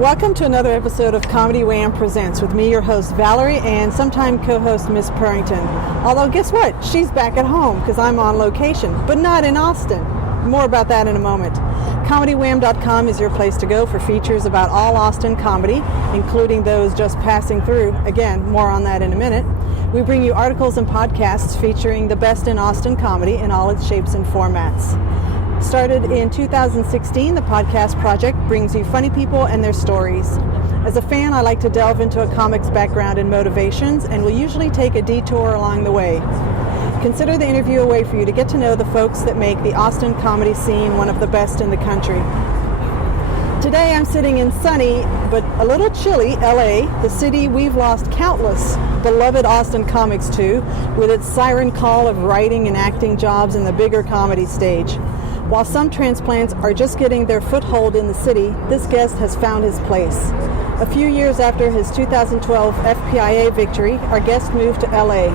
Welcome to another episode of Comedy Wham Presents with me, your host Valerie, and sometime co-host Miss Purrington. Although guess what? She's back at home because I'm on location, but not in Austin. More about that in a moment. ComedyWham.com is your place to go for features about all Austin comedy, including those just passing through. Again, more on that in a minute. We bring you articles and podcasts featuring the best in Austin comedy in all its shapes and formats. Started in 2016, the podcast project brings you funny people and their stories. As a fan, I like to delve into a comic's background and motivations, and will usually take a detour along the way. Consider the interview a way for you to get to know the folks that make the Austin comedy scene one of the best in the country. Today I'm sitting in sunny, but a little chilly, LA, the city we've lost countless beloved Austin comics to, with its siren call of writing and acting jobs in the bigger comedy stage. While some transplants are just getting their foothold in the city, this guest has found his place. A few years after his 2012 FPIA victory, our guest moved to LA.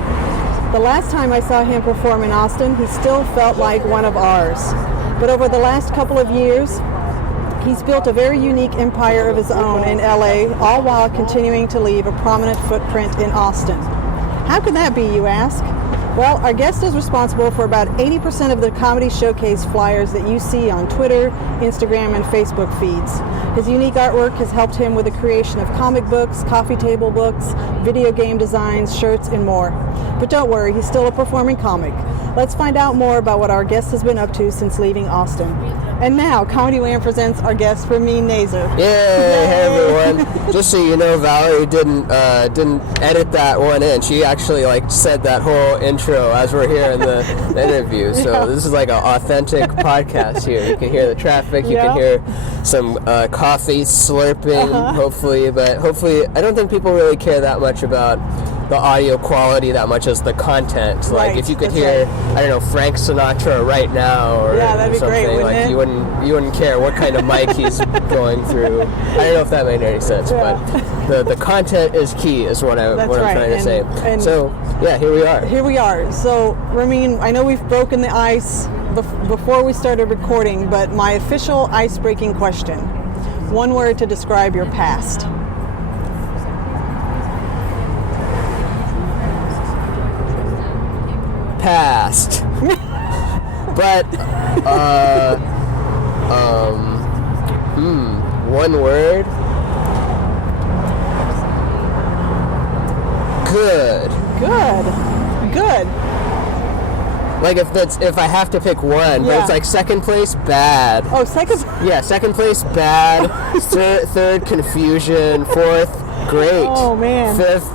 The last time I saw him perform in Austin, he still felt like one of ours. But over the last couple of years, he's built a very unique empire of his own in LA, all while continuing to leave a prominent footprint in Austin. How can that be, you ask? Well, our guest is responsible for about 80% of the comedy showcase flyers that you see on Twitter, Instagram, and Facebook feeds. His unique artwork has helped him with the creation of comic books, coffee table books, video game designs, shirts, and more. But don't worry, he's still a performing comic. Let's find out more about what our guest has been up to since leaving Austin. And now, Comedy Wham presents our guest, Ramin Nazer. Yay! Hey everyone! Just so you know, Valerie didn't edit that one in. She actually said that whole intro as we're here in the interview. So This is like an authentic podcast here. You can hear the traffic. You can hear some coffee slurping. Hopefully, I don't think people really care that much about the audio quality that much as the content. Like if you could hear, I don't know, Frank Sinatra right now or that'd be something, great, wouldn't it? you wouldn't care what kind of mic he's going through. I don't know if that made any sense, but the content is key, is what I'm trying to say. And so here we are. Here we are. So Ramin, I know we've broken the ice before we started recording, but my official ice-breaking question: one word to describe your past. Past. But one word. Good. Like if I have to pick one, but it's like second place bad. Oh, second. Yeah, second place bad. Third confusion. Fourth great. Oh man. Fifth.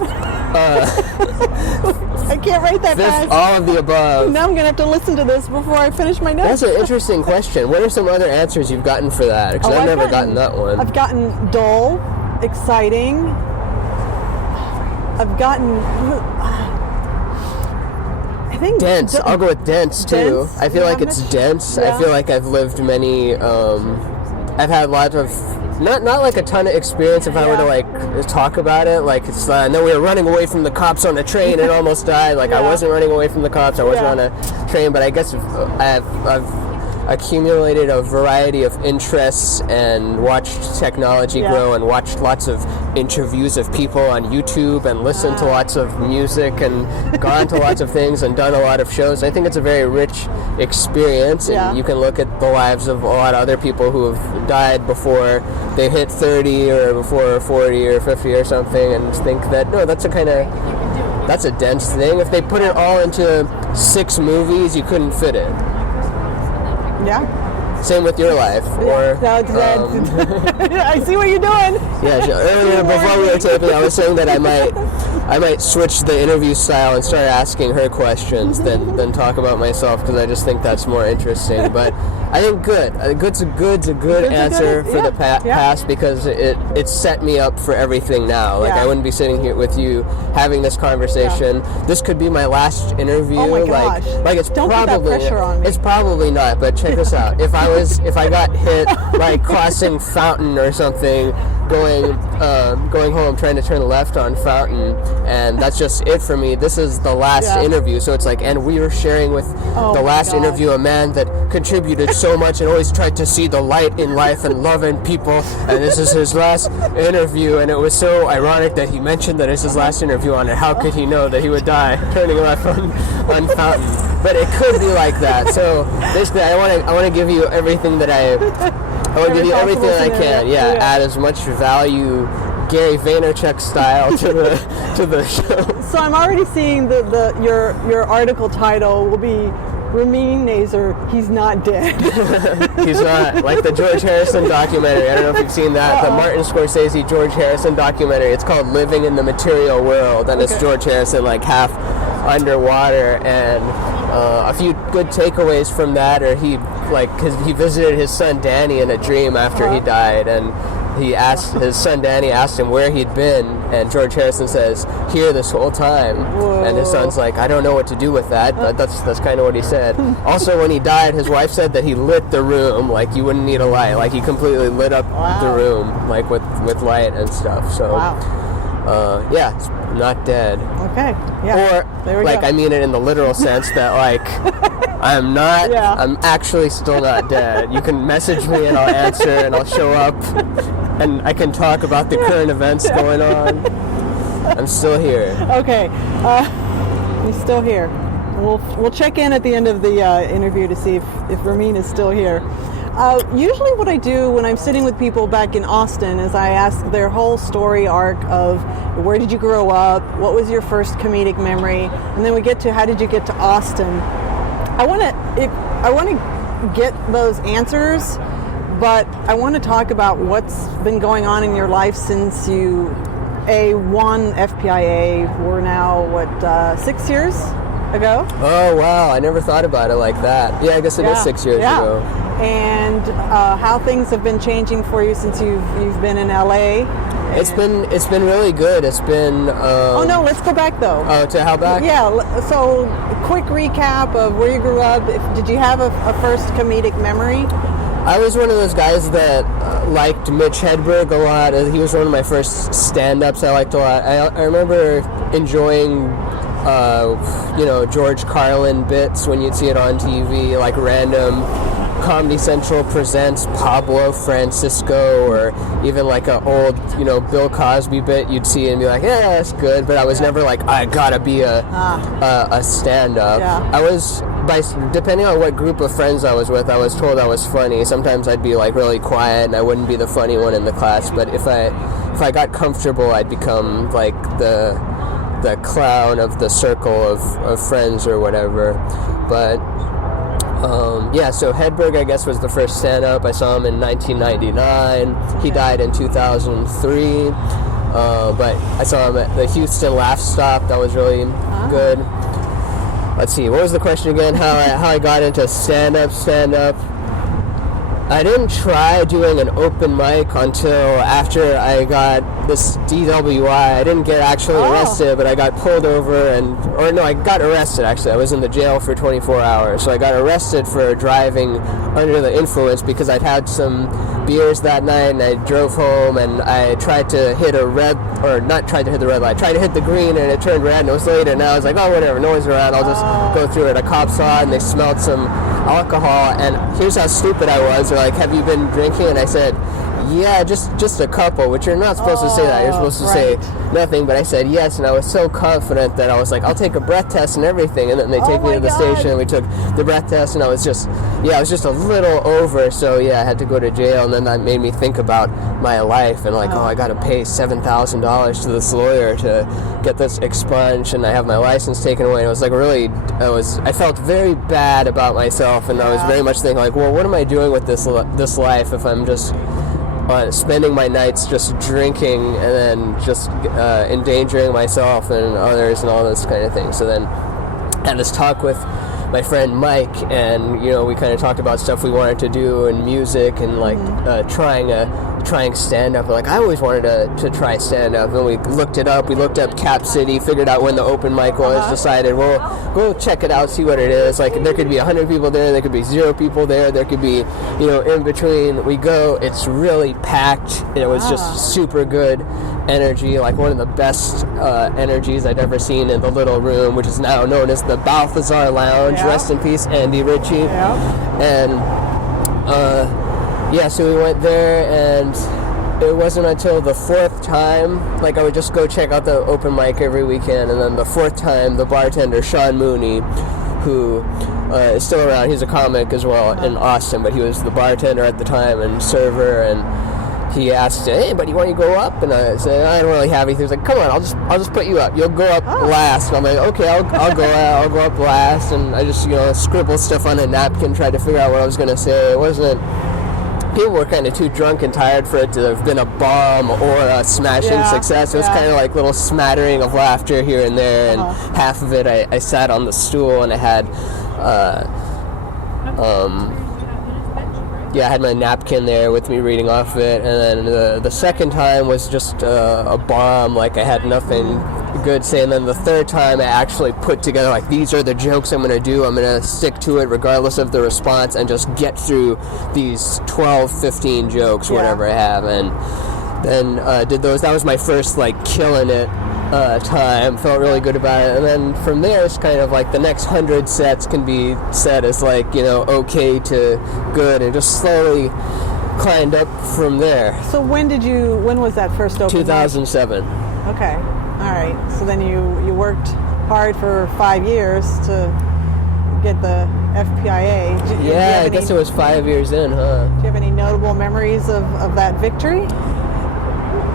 I can't write that Fifth, fast. all of the above. Now I'm going to have to listen to this before I finish my notes. That's an interesting question. What are some other answers you've gotten for that? Because I've never gotten that one. I've gotten dull, exciting. I've gotten... I think... Dense. I'll go with dense, too. Dense? I feel like it's dense. Yeah. I feel like I've lived many... I've had lots of... Not like a ton of experience if I were to talk about it. Like it's and then we were running away from the cops on a train and almost died. I wasn't running away from the cops. I wasn't on a train, but I guess I've accumulated a variety of interests and watched technology grow and watched lots of interviews of people on YouTube and listened to lots of music and gone to lots of things and done a lot of shows. I think it's a very rich experience, and you can look at the lives of a lot of other people who have died before they hit 30 or before 40 or 50 or something and think that, no, that's a dense thing. If they put it all into 6 movies, you couldn't fit it. Yeah. Same with your life. Or I see what you're doing. Yeah, earlier before we were taping, I was saying that I might switch the interview style and start asking her questions than talk about myself, because I just think that's more interesting. But I think good's a good answer for the past, because it set me up for everything now. I wouldn't be sitting here with you having this conversation. This could be my last interview. Oh my gosh. It's Don't probably put that pressure on me. It's probably not, but check this out. If I got hit crossing Fountain or something, going home, trying to turn left on Fountain, and that's just it for me. This is the last interview, so it's like, and we were sharing with the last interview a man that contributed so much and always tried to see the light in life and love in people, and this is his last interview, and it was so ironic that he mentioned that it's his last interview on it. How could he know that he would die turning left on Fountain? But it could be like that. So basically, I want to give you everything that I want to give you everything that I can. Yeah, add as much value, Gary Vaynerchuk style, to the show. So I'm already seeing your article title will be Ramin Nazer, he's not dead. He's not, like the George Harrison documentary. I don't know if you've seen that. The Martin Scorsese George Harrison documentary. It's called Living in the Material World, and it's George Harrison like half underwater, and a few good takeaways from that are because he visited his son Danny in a dream after he died, and his son Danny asked him where he'd been, and George Harrison says, here this whole time. Whoa. And his son's like, I don't know what to do with that, but that's kind of what he said. Also, when he died, his wife said that he lit the room like you wouldn't need a light, like he completely lit up the room like with light and stuff. So it's not dead. Okay. Yeah. Or I mean it in the literal sense that like I'm not. I'm actually still not dead. You can message me and I'll answer and I'll show up and I can talk about the current events going on. I'm still here. Okay. He's still here. We'll check in at the end of the interview to see if Ramin is still here. Usually what I do when I'm sitting with people back in Austin is I ask their whole story arc of where did you grow up, what was your first comedic memory, and then we get to how did you get to Austin. I want to get those answers, but I want to talk about what's been going on in your life since you won FPIA. We're now 6 years ago. Oh wow, I never thought about it like that. Yeah, I guess it is 6 years ago. And how things have been changing for you since you've been in LA. It's been really good. It's been. Oh no, let's go back though. Oh, to how back? Yeah. So, quick recap of where you grew up. Did you have a first comedic memory? I was one of those guys that liked Mitch Hedberg a lot. He was one of my first stand-ups I liked a lot. I remember enjoying, George Carlin bits when you'd see it on TV, like random Comedy Central presents Pablo Francisco, or even like an old, Bill Cosby bit you'd see and be like, yeah, that's good. But I was never like, I gotta be a stand-up. Yeah. I was, depending on what group of friends I was with, I was told I was funny. Sometimes I'd be like really quiet and I wouldn't be the funny one in the class. But if I got comfortable, I'd become like the clown of the circle of friends or whatever. But so Hedberg, I guess, was the first stand-up. I saw him in 1999. He died in 2003. But I saw him at the Houston Laugh Stop. That was really good. Let's see, what was the question again? How I got into stand-up? I didn't try doing an open mic until after I got this DWI. I didn't get actually arrested, but I got pulled over I got arrested actually. I was in the jail for 24 hours. So I got arrested for driving under the influence because I'd had some beers that night and I drove home and I tried to hit the red light. I tried to hit the green and it turned red and it was late, and I was like, oh whatever, no one's around, I'll just go through it. A cop saw it and they smelled some alcohol, and here's how stupid I was. They're like, have you been drinking? And I said, yeah, just a couple, which you're not supposed to say that. You're supposed to say nothing, but I said yes, and I was so confident that I was like, I'll take a breath test and everything, and then they take me to the station, and we took the breath test, and I was just a little over, so I had to go to jail, and then that made me think about my life, and I gotta pay $7,000 to this lawyer to get this expunged, and I have my license taken away, and it was like really, I felt very bad about myself, and I was very much thinking like, well, what am I doing with this life if I'm just spending my nights just drinking and then just endangering myself and others and all this kind of thing. So then I had this talk with my friend Mike, and we kind of talked about stuff we wanted to do in music and like trying stand-up. Like, I always wanted to try stand-up, and we looked it up. We looked up Cap City, figured out when the open mic was, decided, well, go check it out, see what it is. Like, there could be 100 people there, there could be 0 people there, there could be, in between. We go, it's really packed. It was just super good energy, like one of the best energies I'd ever seen in the little room, which is now known as the Balthazar Lounge. Rest in peace, Andy Ritchie. And so we went there, and it wasn't until the 4th time, like, I would just go check out the open mic every weekend, and then the 4th time, the bartender, Sean Mooney, who is still around, he's a comic as well in Austin, but he was the bartender at the time and server, and he asked, "Hey, buddy, why don't you go up?" And I said, "I don't really have anything." He was like, "Come on, I'll just put you up. You'll go up last." And I'm like, "Okay, I'll go up last." And I just scribbled stuff on a napkin, tried to figure out what I was gonna say. It wasn't. People were kind of too drunk and tired for it to have been a bomb or a smashing success. It was kind of like little smattering of laughter here and there, and half of it I sat on the stool, and I had I had my napkin there with me reading off of it, and then the second time was just a bomb, like I had nothing good to say, and then the 3rd time I actually put together, like, these are the jokes I'm going to do, I'm going to stick to it regardless of the response, and just get through these 12, 15 jokes, whatever I have, and then did those. That was my first, like, killing it time, felt really good about it, and then from there it's kind of like the next 100 sets can be said as like, okay to good, and just slowly climbed up from there. So when was that first open 2007. mic? Okay, all right. So then you worked hard for 5 years to get the FPIA. I guess it was 5 years in, huh? Do you have any notable memories of that victory?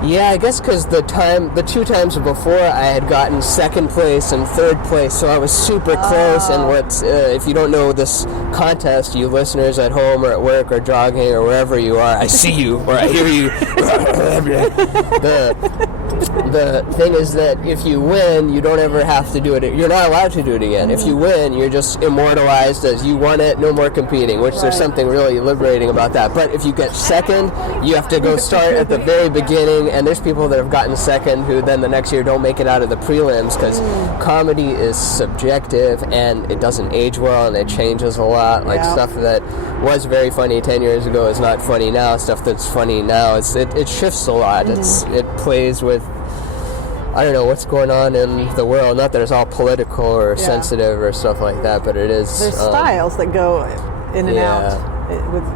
Yeah, I guess because the 2 times before I had gotten 2nd place and 3rd place, so I was super close. And if you don't know this contest, you listeners at home or at work or jogging or wherever you are, I see you or I hear you. The thing is that if you win, you don't ever have to do it. You're not allowed to do it again. If you win, you're just immortalized as you won it, no more competing, which there's something really liberating about that. But if you get 2nd, you have to go start at the very beginning, and there's people that have gotten 2nd who then the next year don't make it out of the prelims, because comedy is subjective and it doesn't age well and it changes a lot. Like stuff that was very funny 10 years ago is not funny now. Stuff that's funny now, it shifts a lot. It plays with, I don't know what's going on in the world. Not that it's all political or sensitive or stuff like that, but it is. There's styles that go in and out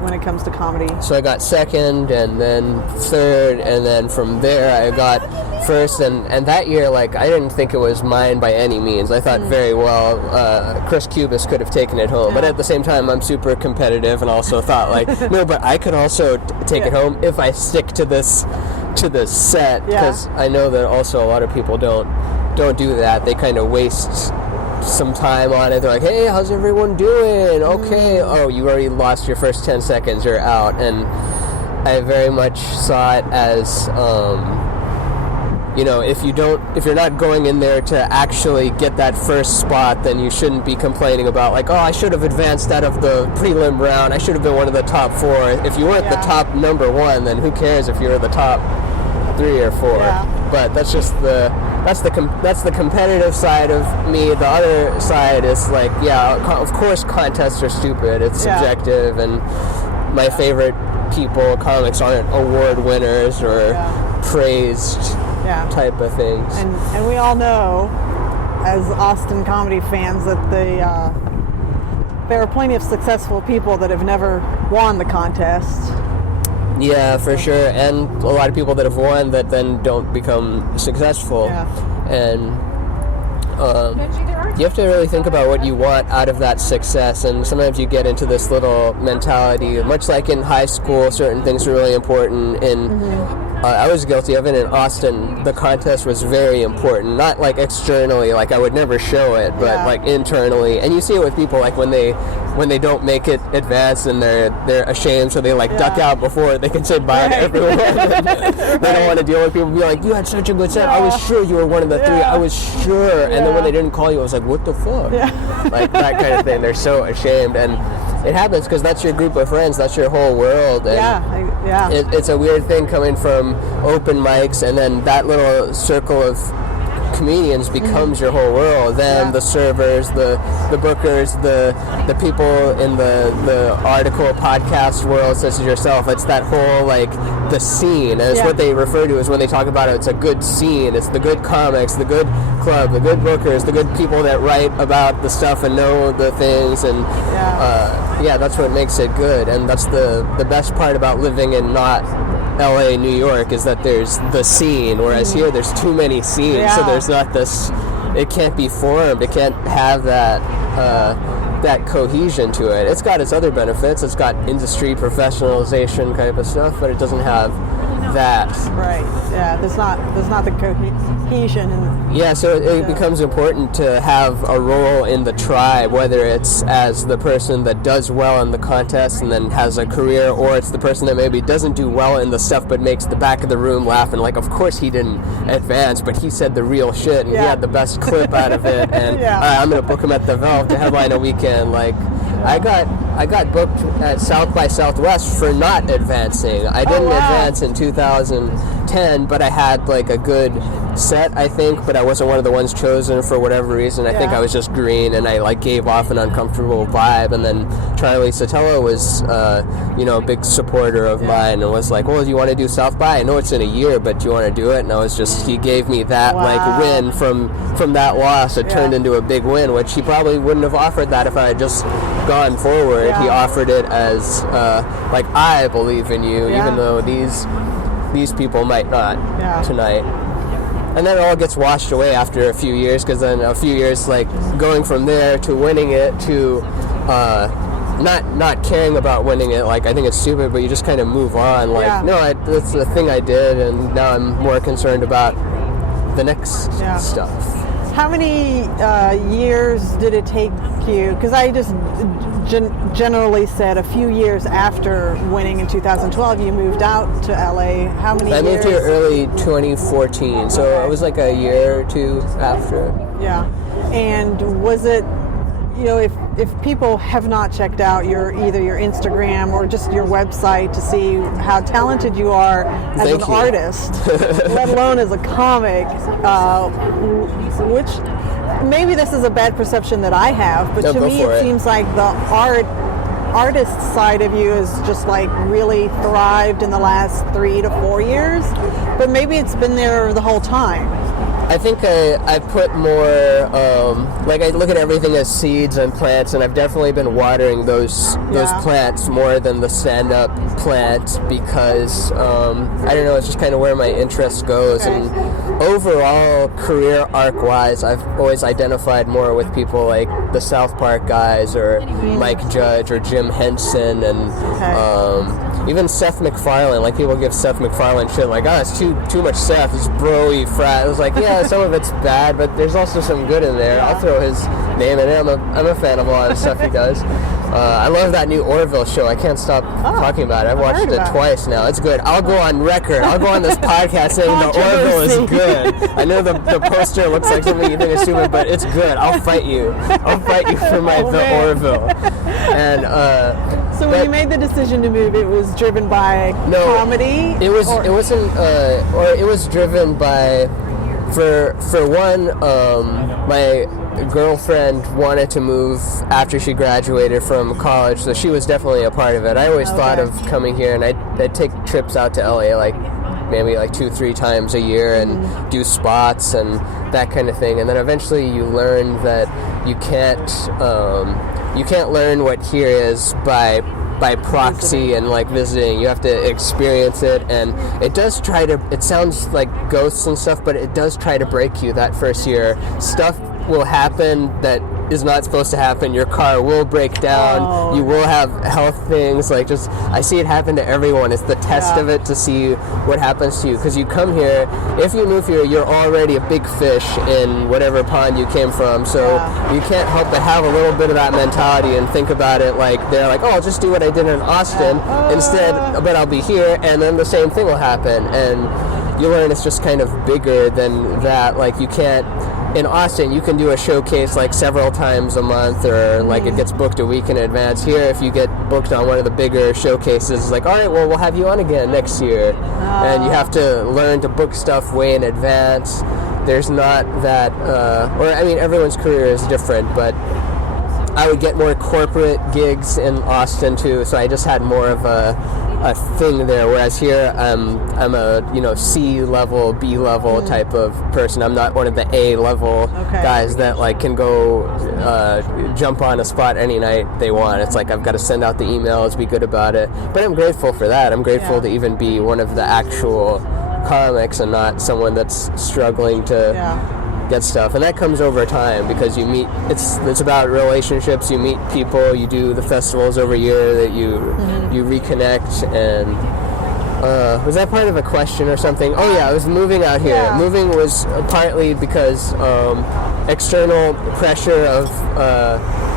when it comes to comedy. So I got 2nd, and then 3rd, and then from there I got 1st, and that year, like, I didn't think it was mine by any means. I thought very well Chris Cubis could have taken it home, but at the same time I'm super competitive, and also thought, like, no, but I could also take it home if I stick to this set, because I know that also a lot of people don't do that. They kind of waste some time on it. They're like, hey, how's everyone doing? Okay. Oh, you already lost your first 10 seconds, you're out. And I very much saw it as if you're not going in there to actually get that first spot, then you shouldn't be complaining about, like, oh, I should have advanced out of the prelim round, I should have been one of the top 4. If you weren't the top number 1, then who cares if you're the top 3 or 4? But that's just that's the competitive side of me. The other side is like, of course contests are stupid. It's subjective, and my favorite comics aren't award winners or praised type of things. And we all know, as Austin comedy fans, that there are plenty of successful people that have never won the contest. Yeah, for sure. And a lot of people that have won that then don't become successful. And you have to really think about what you want out of that success, and sometimes you get into this little mentality, much like in high school, certain things are really important. I was guilty of it in Austin. The contest was very important, not like externally, like I would never show it, but like internally. And you see it with people, like when they when they don't make it advance, and they're ashamed, so they like duck out before they can say bye to everyone. They don't want to deal with people. Be like, you had such a good set. I was sure you were one of the three. I was sure. And then when they didn't call you, I was like, what the fuck? Like that kind of thing. They're so ashamed, and it happens because that's your group of friends. That's your whole world. And it's a weird thing coming from open mics, and then that little circle of comedians becomes your whole world. Then the servers, the bookers, the people in the article podcast world, such as yourself. It's that whole like the scene, and it's what they refer to as when they talk about it. It's a good scene. It's the good comics, the good club, the good bookers, the good people that write about the stuff and know the things, and that's what makes it good. And that's the best part about living in not LA, New York, is that there's the scene, whereas here there's too many scenes, so there's not this, it can't be formed, it can't have that that cohesion to it. It's got its other benefits, it's got industry professionalization type of stuff, but it doesn't have that. Right, there's not the cohesion. So it becomes important to have a role in the tribe, whether it's as the person that does well in the contest and then has a career, or it's the person that maybe doesn't do well in the stuff but makes the back of the room laugh, and like, of course he didn't advance, but he said the real shit, and he had the best clip out of it, and I'm going to book him at the Velvet to headline a weekend. Like, I got booked at South by Southwest for not advancing. I didn't advance in 2010, but I had like a good set, I think, but I wasn't one of the ones chosen for whatever reason. I think I was just green, and I like gave off an uncomfortable vibe. And then Charlie Sotelo was a big supporter of mine, and was like, well, do you want to do South by? I know it's in a year, but do you want to do it? And I was just, he gave me that like win from that loss. It turned into a big win, which he probably wouldn't have offered that if I had just gone forward. He offered it as like, I believe in you, even though these people might not tonight. And then it all gets washed away after a few years, because then a few years, like, going from there to winning it to not caring about winning it, like, I think it's stupid, but you just kind of move on. Like, no, that's the thing I did, and now I'm more concerned about the next stuff. How many years did it take you? Because I just generally said a few years after winning in 2012, you moved out to LA. How many years? I moved here early 2014, so it was like a year or two after. Yeah. And was it, if people have not checked out either your Instagram or just your website to see how talented you are as an artist, let alone as a comic, which maybe this is a bad perception that I have, but to me it seems like the artist side of you is just like really thrived in the last 3 to 4 years, but maybe it's been there the whole time. I think I put more, like, I look at everything as seeds and plants, and I've definitely been watering those plants more than the stand-up plant, because, I don't know, it's just kind of where my interest goes. Okay. And overall, career arc-wise, I've always identified more with people like the South Park guys, or Mike Judge, or Jim Henson, and even Seth MacFarlane. Like, people give Seth MacFarlane shit, like, it's too much Seth, it's bro-y frat. It was like, some of it's bad, but there's also some good in there. I'll throw his name in it. I'm a fan of a lot of stuff he does. I love that new Orville show. I can't stop talking about it. I've watched it twice now. It's good. I'll go on record. I'll go on this podcast saying the Orville is good. I know the poster looks like something you think is stupid, but it's good. I'll fight you. I'll fight you for the Orville. And so when you made the decision to move, it was driven by comedy? It wasn't, or it was driven by, for one, my girlfriend wanted to move after she graduated from college, so she was definitely a part of it. I always thought of coming here, and I'd take trips out to LA, like maybe like 2-3 times a year, and do spots and that kind of thing. And then eventually you learn that you can't learn what here is by proxy and like visiting. You have to experience it, and it sounds like ghosts and stuff, but it does try to break you that first year. Stuff will happen that is not supposed to happen. Your car will break down. You will have health things. Like, just, I see it happen to everyone. It's the test of it to see what happens to you. Because you come here, if you move here, you're already a big fish in whatever pond you came from. So you can't help but have a little bit of that mentality and think about it like they're like, oh, I'll just do what I did in Austin instead, but I'll be here, and then the same thing will happen. And you learn it's just kind of bigger than that. Like, you can't, in Austin, you can do a showcase like several times a month, or like it gets booked a week in advance. Here, if you get booked on one of the bigger showcases, it's like, all right, well, we'll have you on again next year. And you have to learn to book stuff way in advance. There's not that, or I mean, everyone's career is different, but I would get more corporate gigs in Austin too, so I just had more of a thing there, whereas here I'm a C level, B level type of person. I'm not one of the A level guys that like can go jump on a spot any night they want. It's like I've got to send out the emails, be good about it. But I'm grateful for that. I'm grateful to even be one of the actual comics and not someone that's struggling to get stuff. And that comes over time because you meet, it's about relationships. You meet people, you do the festivals over a year that you reconnect. And was that part of a question or something? Oh yeah, I was moving out here. Moving was partly because external pressure of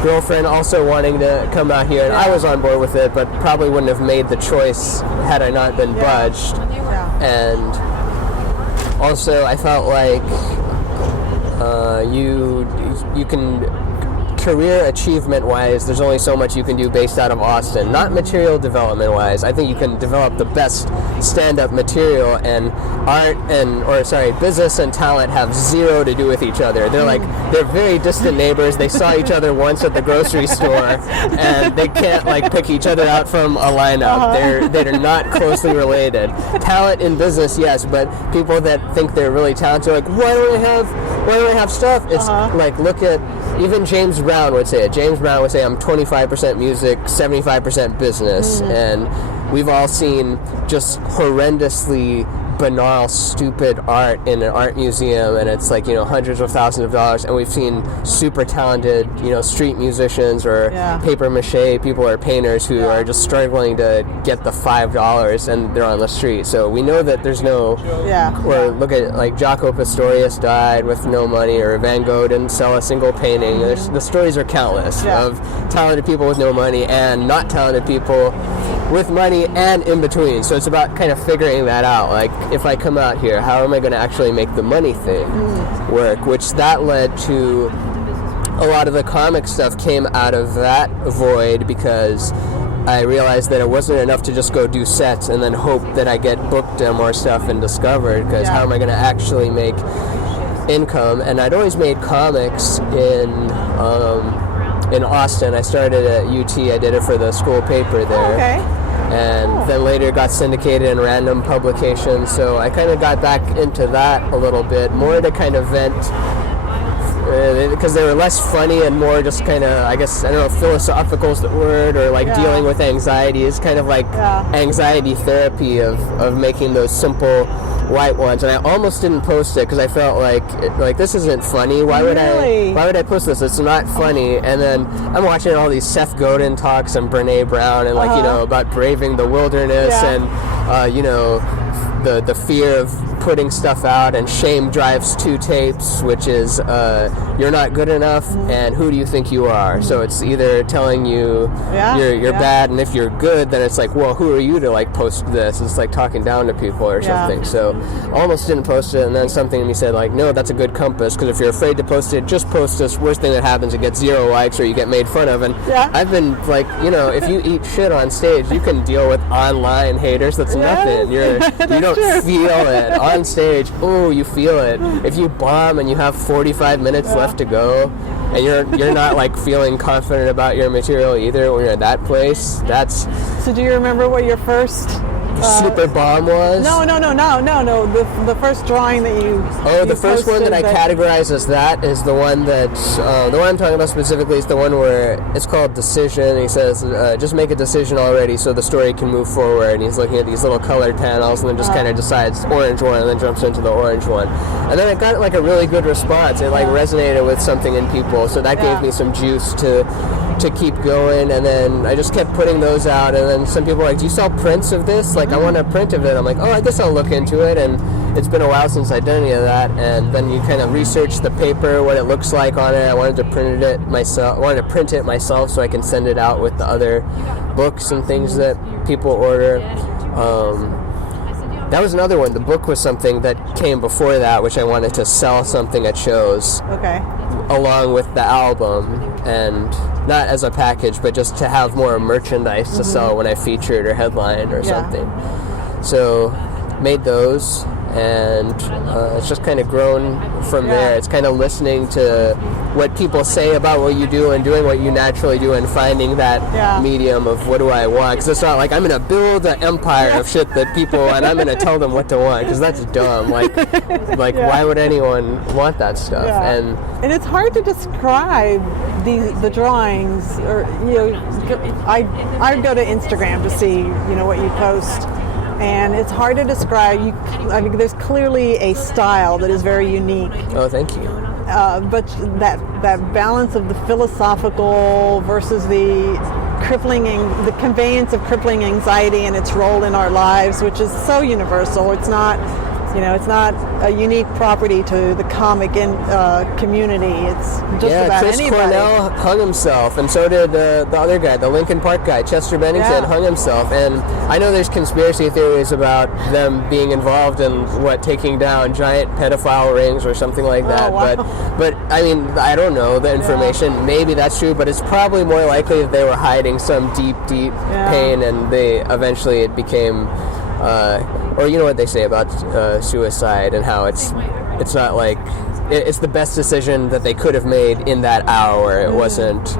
girlfriend also wanting to come out here, and I was on board with it, but probably wouldn't have made the choice had I not been budged. And also I felt like you can, career achievement wise, there's only so much you can do based out of Austin. Not material development wise. I think you can develop the best stand-up material, and business and talent have zero to do with each other. They're very distant neighbors. They saw each other once at the grocery store, and they can't like pick each other out from a lineup. They're not closely related. Talent in business, yes, but people that think they're really talented are like, why don't I have stuff? It's like, look at, even James Brown would say it. James Brown would say, I'm 25% music, 75% business. And we've all seen just horrendously banal, stupid art in an art museum, and it's like, hundreds of thousands of dollars. And we've seen super talented, street musicians or paper mache people or painters who are just struggling to get the $5 and they're on the street. So we know that there's no, or look at like Jaco Pastorius died with no money, or Van Gogh didn't sell a single painting. The stories are countless of talented people with no money and not talented people with money and in between. So it's about kind of figuring that out. Like, if I come out here, how am I going to actually make the money thing work? Which that led to a lot of the comic stuff came out of that void, because I realized that it wasn't enough to just go do sets and then hope that I get booked on more stuff and discovered, because how am I going to actually make income? And I'd always made comics in Austin. I started at UT. I did it for the school paper there. And then later got syndicated in random publications. So I kind of got back into that a little bit, more to kind of vent, because they were less funny and more just kind of, I guess, I don't know if philosophical is the word, or like dealing with anxiety. It's kind of like anxiety therapy of making those simple white ones. And I almost didn't post it because I felt like this isn't funny. Why would I post this? It's not funny. And then I'm watching all these Seth Godin talks and Brene Brown and about braving the wilderness and the fear of putting stuff out, and shame drives two tapes, which is you're not good enough and who do you think you are? So it's either telling you you're bad, and if you're good, then it's like, well, who are you to like post this? It's like talking down to people or something. So almost didn't post it, and then something in me said like, no, that's a good compass, because if you're afraid to post it, just post this. Worst thing that happens, it gets 0 likes or you get made fun of. And I've been like, if you eat shit on stage, you can deal with online haters. That's nothing. You don't feel it on stage. Oh, you feel it. If you bomb and you have 45 minutes left to go, and you're not like feeling confident about your material either when you're at that place, that's. So do you remember what your first super bomb was? No. The first drawing that you. Oh, the first one that I categorize as that is the one that the one I'm talking about specifically is the one where it's called Decision. He says, "Just make a decision already, so the story can move forward." And he's looking at these little colored panels, and then just kind of decides orange one, and then jumps into the orange one. And then it got like a really good response. It like resonated with something in people, so that gave me some juice to keep going. And then I just kept putting those out, and then some people were like, "Do you sell prints of this? Like, I want a print of it." I'm like, "Oh, I guess I'll look into it." And it's been a while since I've done any of that. And then you kind of research the paper, what it looks like on it. I wanted to print it myself so I can send it out with the other books and things that people order. That was another one. The book was something that came before that, which I wanted to sell something at shows. Okay. Along with the album, and not as a package, but just to have more merchandise to sell when I featured or headlined or something. So made those, and it's just kind of grown from there. It's kind of listening to what people say about what you do and doing what you naturally do and finding that medium of what do I want. Because it's not like I'm going to build an empire of shit that people, and I'm going to tell them what to want, because that's dumb. Like why would anyone want that stuff? And it's hard to describe the drawings, or I go to Instagram to see what you post. And it's hard to describe. I mean, there's clearly a style that is very unique. Oh, thank you. But that balance of the philosophical versus the conveyance of crippling anxiety and its role in our lives, which is so universal. It's not a unique property to the comic community. It's just about Chris anybody. Cornell hung himself, and so did the other guy, the Lincoln Park guy, Chester Bennington, hung himself. And I know there's conspiracy theories about them being involved in taking down giant pedophile rings or something like that. Wow. But I mean, I don't know the information. Maybe that's true, but it's probably more likely that they were hiding some deep pain, and it became. Or you know what they say about suicide, and how it's not like it's the best decision that they could have made in that hour. It wasn't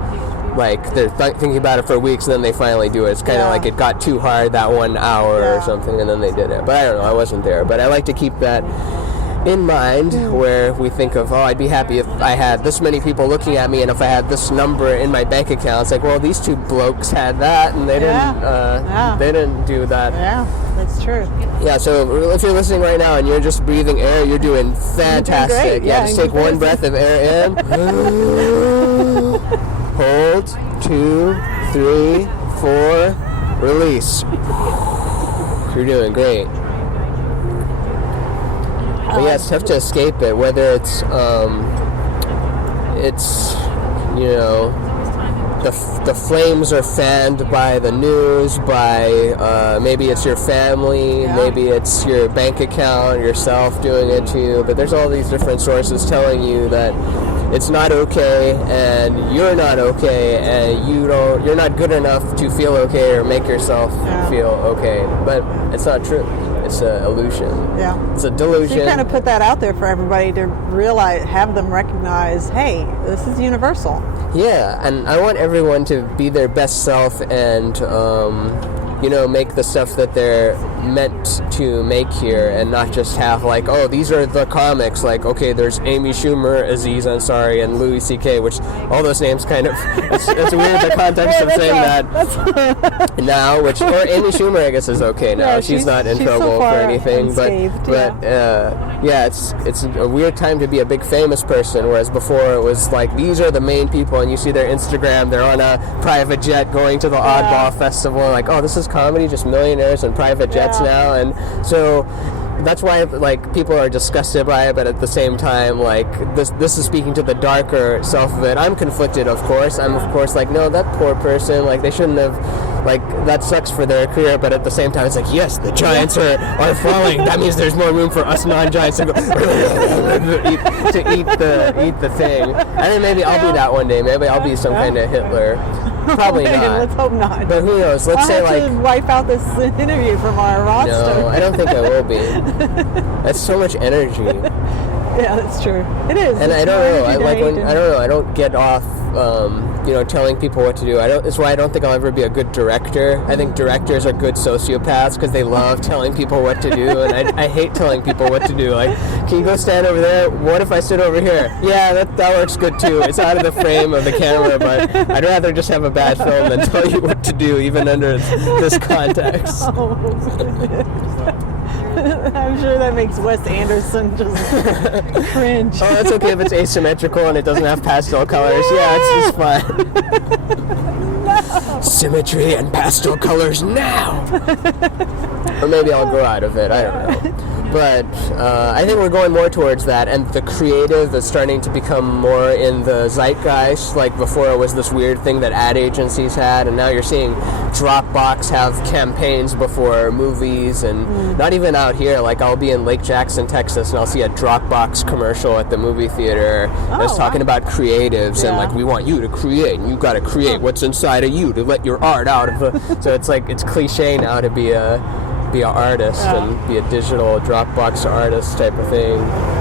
like they're thinking about it for weeks and then they finally do it. It's kind of like it got too hard that 1 hour or something, and then they did it. But I don't know, I wasn't there. But I like to keep that in mind, where we think of, I'd be happy if I had this many people looking at me, and if I had this number in my bank account. It's like, well, these two blokes had that, and they didn't do that. Yeah, that's true. Yeah, so if you're listening right now and you're just breathing air, you're doing fantastic. You're doing great. Just take one breath of air in. Hold, 2, 3, 4, release. You're doing great. But yeah, it's tough to escape it, whether it's the flames are fanned by the news, by maybe it's your family, maybe it's your bank account, yourself doing it to you, but there's all these different sources telling you that it's not okay, and you're not okay, and you're not good enough to feel okay or make yourself feel okay. But it's not true. It's an illusion. Yeah. It's a delusion. So you kind of put that out there for everybody to realize, have them recognize, hey, this is universal. Yeah, and I want everyone to be their best self and, make the stuff that they're meant to make here, and not just have like, oh, these are the comics. Like, okay, there's Amy Schumer, Aziz Ansari, and Louis C.K., which all those names kind of, it's weird the context of saying that now, or Amy Schumer, I guess, is okay now. She's not in trouble for anything, it's a weird time to be a big famous person, whereas before it was like, these are the main people, and you see their Instagram, they're on a private jet going to the Oddball Festival, like, oh, this is comedy, just millionaires and private jets now. And so that's why like people are disgusted by it, but at the same time, like, this is speaking to the darker self of it. I'm conflicted, of course. I'm of course like, no, that poor person, like, they shouldn't have, like, that sucks for their career, but at the same time it's like, yes, the giants are falling, that means there's more room for us non-giants to go eat the thing. And then maybe I'll be that one day. Maybe I'll be some kind of Hitler. Probably not. Let's hope not. But who knows? Let's say like, to wipe out this interview from our roster. No, I don't think I will be. That's so much energy. Yeah, that's true. It is. And I don't know. I don't get off telling people what to do. That's why I don't think I'll ever be a good director. I think directors are good sociopaths because they love telling people what to do, and I hate telling people what to do. Like, can you go stand over there? What if I sit over here? Yeah, that works good too. It's out of the frame of the camera, but I'd rather just have a bad film than tell you what to do, even under this context. I'm sure that makes Wes Anderson just cringe. Oh, that's okay if it's asymmetrical and it doesn't have pastel colors. Yeah, it's just fine. No. Symmetry and pastel colors now! Or maybe I'll grow out of it, I don't know. But I think we're going more towards that, and the creative is starting to become more in the zeitgeist. Like before it was this weird thing that ad agencies had, and now you're seeing Dropbox have campaigns before movies, and not even out here. Like I'll be in Lake Jackson, Texas, and I'll see a Dropbox commercial at the movie theater that's talking about creatives, and like, we want you to create, and you got to create what's inside of you to let your art out of the... So it's like, it's cliche now to be an artist and be a digital Dropbox artist type of thing,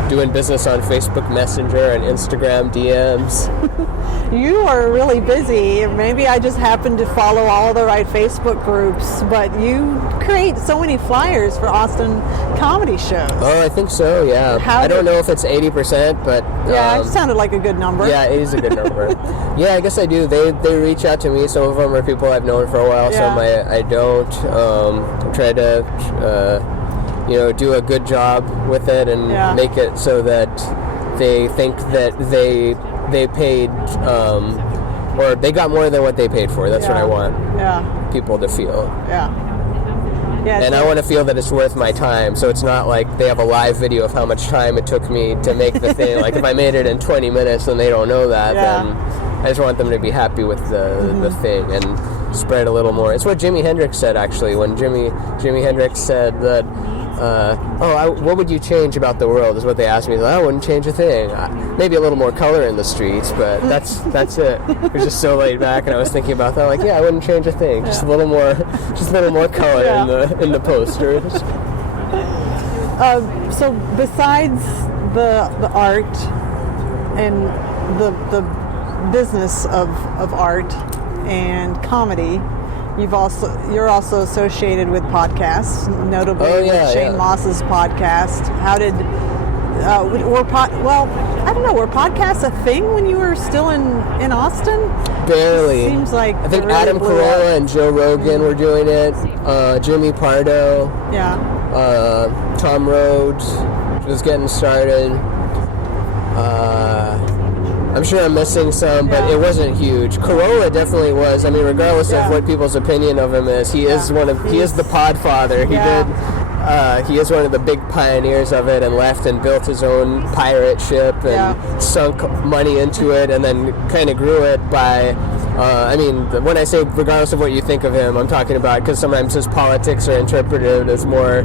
doing business on Facebook Messenger and Instagram DMs. You are really busy. Maybe I just happen to follow all the right Facebook groups, but you create so many flyers for Austin comedy shows. Oh, I think so, yeah. I don't know if it's 80%, but... yeah, it sounded like a good number. Yeah, it is a good number. Yeah, I guess I do. They reach out to me. Some of them are people I've known for a while, some I don't. Try to, do a good job with it and make it so that they think that they paid, or they got more than what they paid for. That's what I want people to feel. Yeah, and I want to feel that it's worth my time, so it's not like they have a live video of how much time it took me to make the thing. Like if I made it in 20 minutes and they don't know that, then I just want them to be happy with the thing and spread a little more. It's what Jimi Hendrix said, actually, when Jimi Hendrix said that, what would you change about the world, is what they asked me. I wouldn't change a thing. Maybe a little more color in the streets, but that's it. It was just so laid back, and I was thinking about that, like, I wouldn't change a thing. Just a little more color in the posters. So besides the art and the business of art and comedy, you're also associated with podcasts, notably with Shane Moss's podcast. How did were podcasts a thing when you were still in Austin? Barely. It seems like I think Adam Carolla and Joe Rogan were doing it. Jimmy Pardo. Yeah. Tom Rhodes was getting started. I'm sure I'm missing some, but it wasn't huge. Carolla definitely was. I mean, regardless of what people's opinion of him is, he is the podfather. He is one of the big pioneers of it, and left and built his own pirate ship and sunk money into it, and then kind of grew it by... when I say regardless of what you think of him, I'm talking about because sometimes his politics are interpreted as more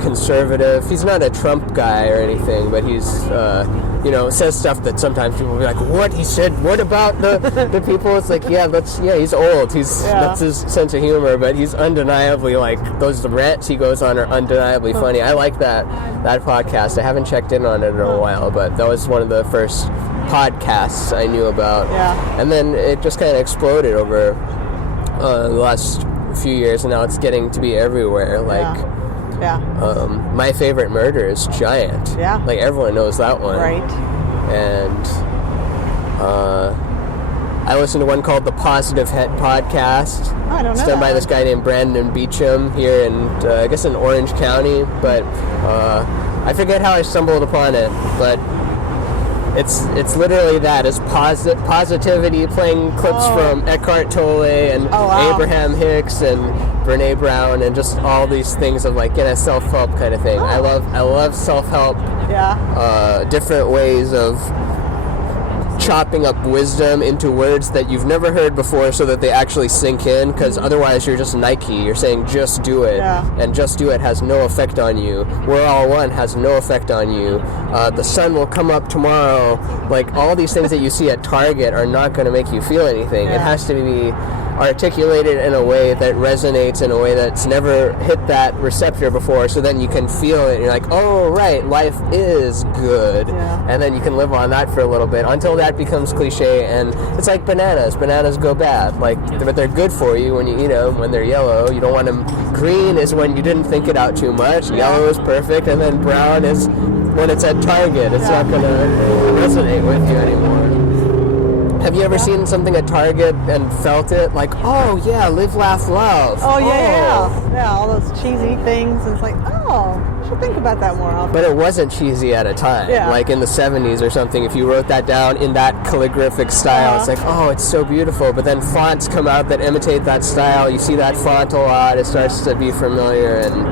conservative. He's not a Trump guy or anything, but he's, says stuff that sometimes people will be like, what? He said, what about the people? It's like, he's old. That's his sense of humor, but he's undeniably, like, those rants he goes on are undeniably funny. I like that podcast. I haven't checked in on it in a while, but that was one of the first podcasts I knew about. Yeah. And then it just kind of exploded over the last few years, and now it's getting to be everywhere. Like, My Favorite Murder is giant. Yeah. Like, everyone knows that one. Right. And I listened to one called The Positive Het Podcast. I don't know. It's done by this guy named Brandon Beecham here in, I guess, in Orange County. But I forget how I stumbled upon it, but it's literally that. It's positivity, playing clips from Eckhart Tolle and Abraham Hicks and Brene Brown, and just all these things of like a self-help kind of thing. I love self-help. Yeah. Different ways of chopping up wisdom into words that you've never heard before so that they actually sink in, because otherwise you're just Nike. You're saying just do it, and just do it has no effect on you. We're all one has no effect on you. The sun will come up tomorrow. Like, all these things that you see at Target are not going to make you feel anything. It has to be articulate it in a way that resonates in a way that's never hit that receptor before, so then you can feel it and you're like, oh right, life is good. And then you can live on that for a little bit until that becomes cliche. And it's like bananas go bad, like, but they're good for you when you eat them. When they're yellow, you don't want them. Green is when you didn't think it out too much, yellow is perfect, and then brown is when it's at Target. It's not going to resonate with you anymore. Have you ever seen something at Target and felt it? Like, oh yeah, live, laugh, love. Oh yeah, all those cheesy things. And it's like, oh, I should think about that more often. But it wasn't cheesy at a time. Like in the 70s or something, if you wrote that down in that calligraphic style, it's like, oh, it's so beautiful. But then fonts come out that imitate that style. You see that font a lot. It starts to be familiar, and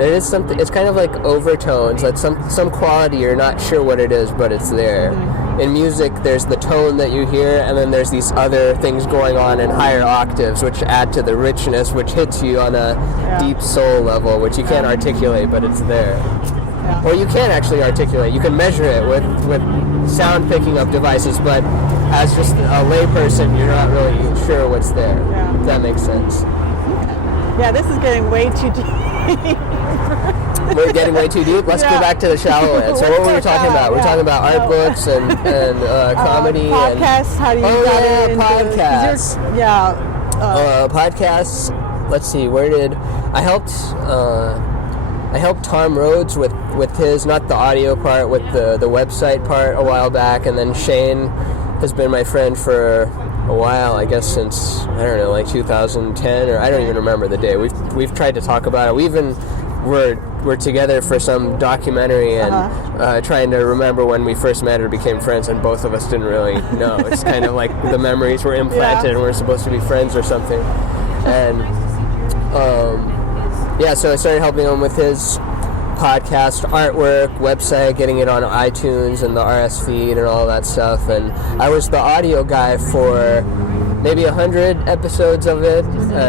there is something. It's kind of like overtones. Like some quality, you're not sure what it is, but it's there. In music, there's the tone that you hear, and then there's these other things going on in higher octaves, which add to the richness, which hits you on a deep soul level, which you can't articulate, but it's there. Or you can actually articulate. You can measure it with sound picking up devices, but as just a layperson, you're not really sure what's there. If that makes sense. Yeah, this is getting way too deep. We're getting way too deep. Let's go back to the shallow end. So what were we talking about? We're talking about art books and comedy. Podcasts. And, how do you got into podcasts. Podcasts. Let's see. Where did I helped Tom Rhodes with his, not the audio part, with the website part a while back, and then Shane has been my friend for a while, I guess since, I don't know, like 2010, or I don't even remember the day. We've tried to talk about it. We even were together for some documentary and trying to remember when we first met or became friends, and both of us didn't really know. It's kind of like the memories were implanted and we're supposed to be friends or something. And so I started helping him with his podcast, artwork, website, getting it on iTunes and the RS feed and all that stuff. And I was the audio guy for maybe 100 episodes of it.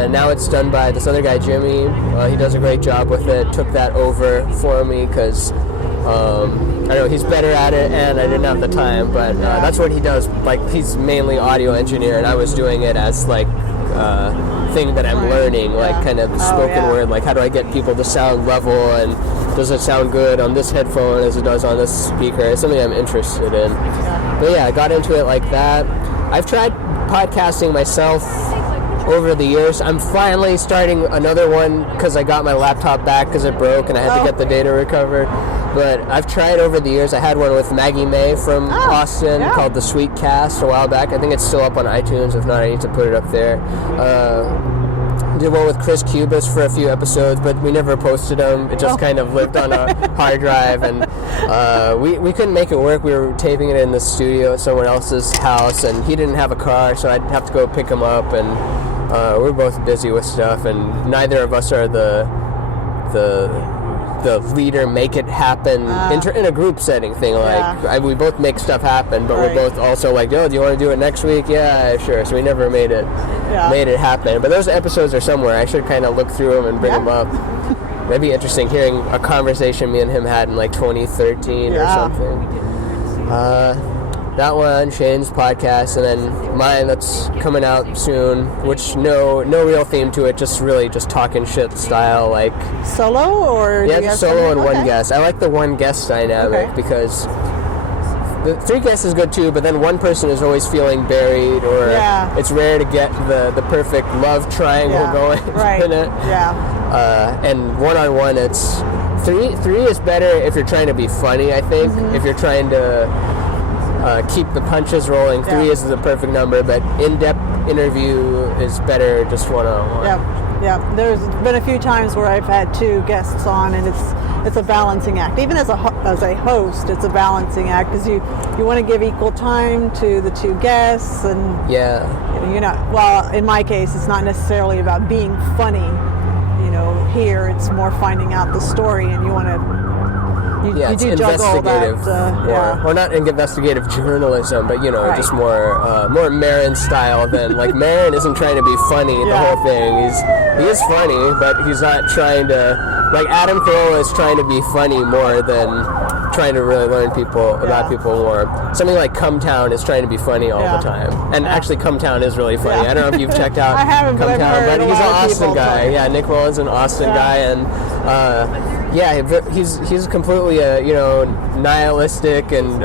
Now it's done by this other guy, Jimmy. He does a great job with it. Took that over for me because I don't know, he's better at it, and I didn't have the time. But that's what he does. Like, he's mainly audio engineer, and I was doing it as like thing that I'm learning, like kind of spoken word. Like, how do I get people to sound level, and does it sound good on this headphone as it does on this speaker? It's something I'm interested in. But yeah, I got into it like that. I've tried podcasting myself over the years. I'm finally starting another one because I got my laptop back because it broke and I had to get the data recovered. But I've tried over the years. I had one with Maggie May from Austin called The Sweet Cast a while back. I think it's still up on iTunes. If not, I need to put it up there. Did one with Chris Cubis for a few episodes, but we never posted them. It just kind of lived on a hard drive, and we couldn't make it work. We were taping it in the studio at someone else's house, and he didn't have a car, so I'd have to go pick him up, and we're both busy with stuff, and neither of us are the leader, make it happen in a group setting thing. Like we both make stuff happen, but we're both also like, oh, do you want to do it next week? Yeah, sure. So we never made it happen. But those episodes are somewhere. I should kind of look through them and bring them up. That'd be interesting hearing a conversation me and him had in like 2013 or something. That one, Shane's podcast, and then mine that's coming out soon, which no real theme to it, just really just talking shit style, like solo or just solo and one guest. I like the one guest dynamic because the three guests is good too, but then one person is always feeling buried, or it's rare to get the perfect love triangle going in it. And one-on-one, it's three is better if you're trying to be funny, I think. If you're trying to keep the punches rolling, 3 is the perfect number, but in-depth interview is better just one-on-one. There's been a few times where I've had 2 guests on, and it's a balancing act. Even as a host, it's a balancing act because you want to give equal time to the 2 guests, and well, in my case, it's not necessarily about being funny. Here it's more finding out the story, and you want to. You do juggle that. Or not investigative journalism, but just more Marin style than like Marin isn't trying to be funny the whole thing. He is funny, but he's not trying to, like Adam Carolla is trying to be funny more than trying to really learn about people more. Something like Come Town is trying to be funny all the time, and actually Come Town is really funny. I don't know if you've checked out I haven't, Come but Town, I've heard but a he's an lot of Austin people guy. talk. Yeah, Nick Mullen's an Austin guy, and he's completely nihilistic and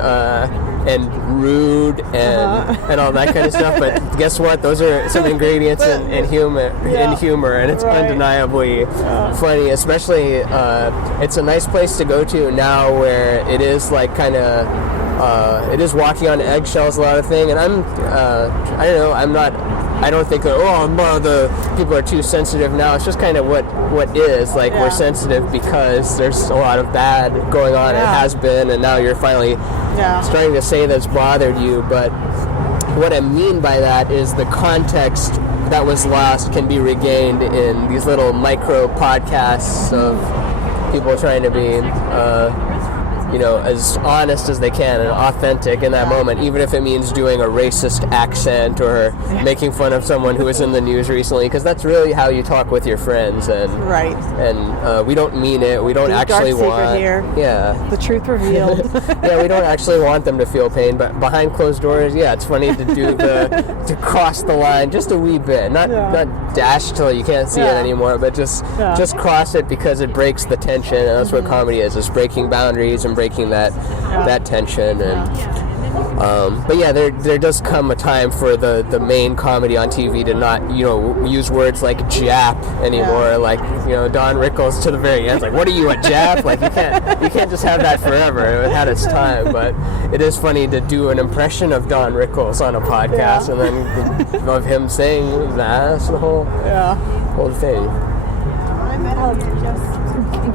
rude and all that kind of stuff. But guess what? Those are some ingredients in humor, and it's undeniably funny. Especially, it's a nice place to go to now, where it is like kind of. It is walking on eggshells a lot of thing, and I don't think that, the people are too sensitive now. It's just kind of what is, like, we're sensitive because there's a lot of bad going on, it has been, and now you're finally starting to say that's bothered you. But what I mean by that is the context that was lost can be regained in these little micro podcasts of people trying to be as honest as they can and authentic in that moment, even if it means doing a racist accent or making fun of someone who was in the news recently, because that's really how you talk with your friends. And we don't mean it. We don't actually want. The truth revealed. We don't actually want them to feel pain, but behind closed doors, it's funny to do to cross the line just a wee bit, not dash till you can't see it anymore, but just cross it because it breaks the tension, and that's what comedy is. It's breaking boundaries and breaking that tension. And but there does come a time for the main comedy on TV to not use words like Jap anymore. Like Don Rickles to the very end, like, what are you, a Jap? Like, you can't just have that forever. It had its time. But it is funny to do an impression of Don Rickles on a podcast and then of him saying that's the whole thing.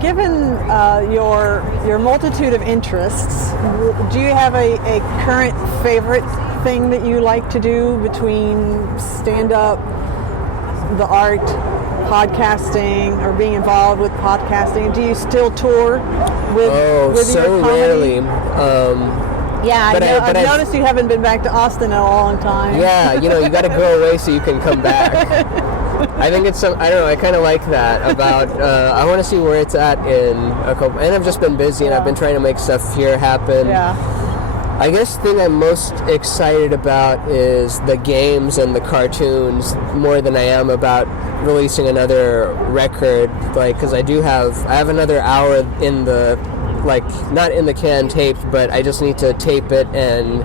Given your multitude of interests, do you have a current favorite thing that you like to do between stand-up, the art, podcasting, or being involved with podcasting? Do you still tour with your comedy? Rarely. I've noticed you haven't been back to Austin in a long time. Yeah, you got to go away so you can come back. I think it's I don't know, I kind of like that about, I want to see where it's at in a couple, and I've just been busy and I've been trying to make stuff here happen. I guess the thing I'm most excited about is the games and the cartoons more than I am about releasing another record, like, because I have another hour in the, like, not in the can taped, but I just need to tape it and,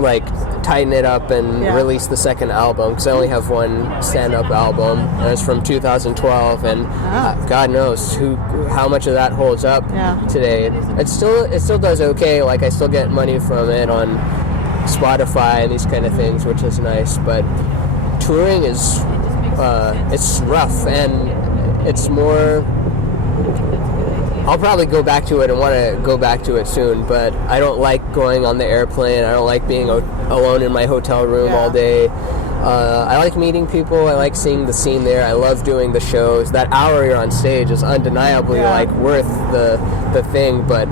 like, tighten it up and release the second album, because I only have one stand-up album, and it's from 2012, and God knows how much of that holds up today. It still does okay. Like, I still get money from it on Spotify and these kind of things, which is nice. But touring is it's rough, and it's more. I'll probably go back to it and want to go back to it soon, but I don't like going on the airplane. I don't like being alone in my hotel room all day. I like meeting people. I like seeing the scene there. I love doing the shows. That hour you're on stage is undeniably like worth the thing, but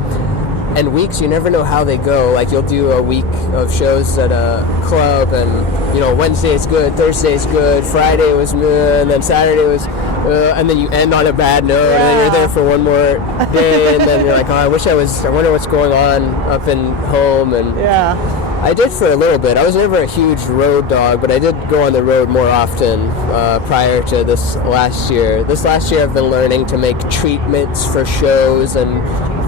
and weeks, you never know how they go. Like, you'll do a week of shows at a club, and Wednesday's good, Thursday's good, Friday was and then Saturday was and then you end on a bad note, and then you're there for one more day, and then you're like, I wonder what's going on up in home. And I did for a little bit. I was never a huge road dog, but I did go on the road more often prior to this last year. This last year I've been learning to make treatments for shows, and